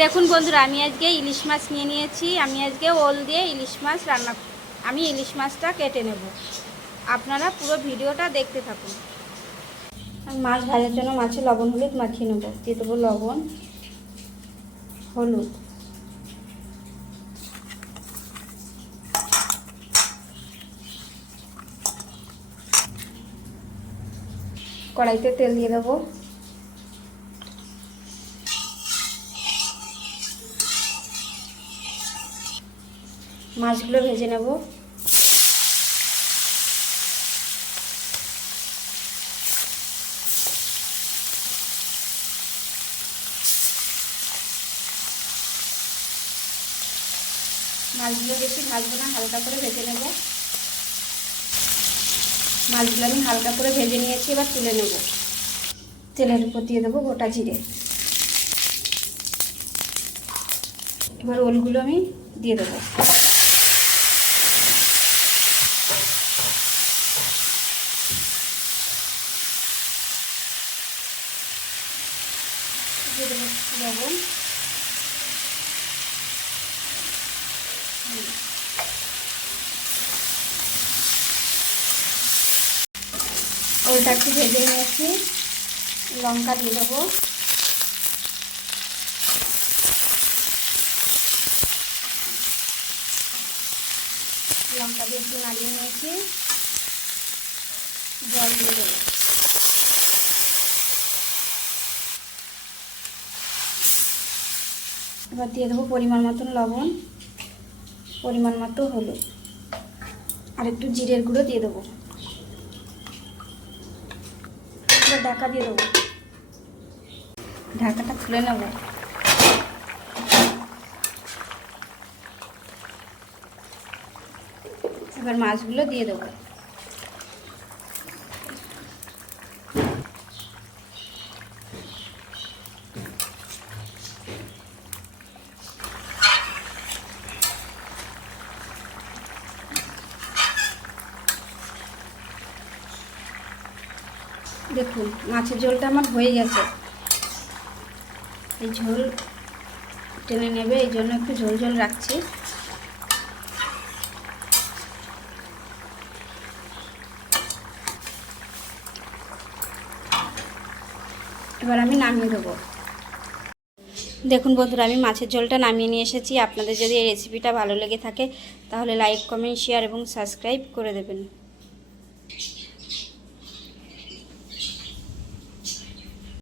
দেখুন বন্ধুরা, আমি আজকে ইলিশ মাছ নিয়ে নিয়েছি। আমি আজকে ওল দিয়ে ইলিশ মাছ রান্না, আমি ইলিশ মাছটা কেটে নেব। আপনারা পুরো ভিডিওটা দেখতে থাকুন। আমি মাছ ভাজার জন্য মাছে লবণ হলুদ মাখিয়ে নেব। দিয়ে দেবো লবণ, হলুদ, কড়াইতে তেল দিয়ে দেবো। মাছগুলো ভেজে নেব। মাছগুলো বেশি ভাজবো না, হালকা করে ভেজে নেব। মাছগুলো আমি হালকা করে ভেজে নিয়েছি, এবার তুলে নেব। তেলের উপর দিয়ে দেবো গোটা জিরে। এবার ওলগুলো আমি দিয়ে দেবো। দিয়ে দেবো লবণ, ওলটা একটু ভেজে নিয়েছি। লঙ্কা দিয়ে দেবো, লঙ্কা দিয়ে একটু নাড়িয়ে নিয়েছি। জল দিয়ে দেবো। এবার দিয়ে দেবো পরিমাণ মতন লবণ, পরিমাণ মতো হলুদ, আর একটু জিরের গুঁড়ো দিয়ে দেবো। এবার ঢাকা দিয়ে দেবো। ঢাকাটা খুলে নেব। এবার মাছগুলো দিয়ে দেবো। দেখুন মাছের ঝোলটা আমার হয়ে গেছে। এই ঝোল টেনে নেবে, এই জন্য একটু ঝোল ঝোল রাখছি। এবার আমি নামিয়ে দেবো। দেখুন বন্ধুরা, আমি মাছের ঝোলটা নামিয়ে নিয়ে এসেছি। আপনাদের যদি এই রেসিপিটা ভালো লেগে থাকে তাহলে লাইক, কমেন্ট, শেয়ার এবং সাবস্ক্রাইব করে দেবেন।